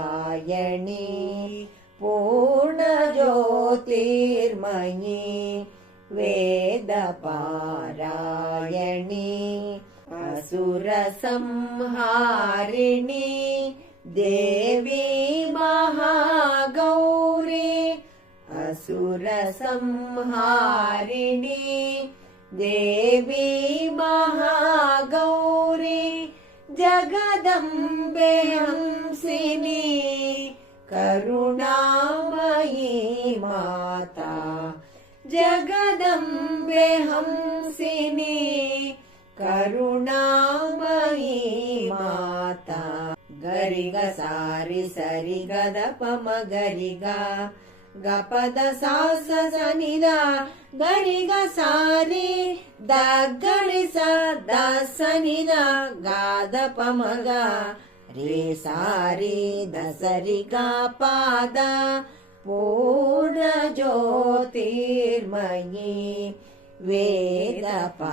वेदपारायणी पूर्णज्योतिर्मयी वेदपारायणी असुरसंहारिणी देवी महागौरी असुरसंहारिणी देवी महागौरी जगदम्बे हंसिनी करुणामयी माता जगदम्बे हंसिनी करुणामयी माता गरिग सारि सरि गद पम गरिग गपद सास सनिद गरिग सारि दगणिस दसनिद गाद पमग रे सारि दसरि गा पाद पूर्णज्योतिर्मयी वेदपारायणी।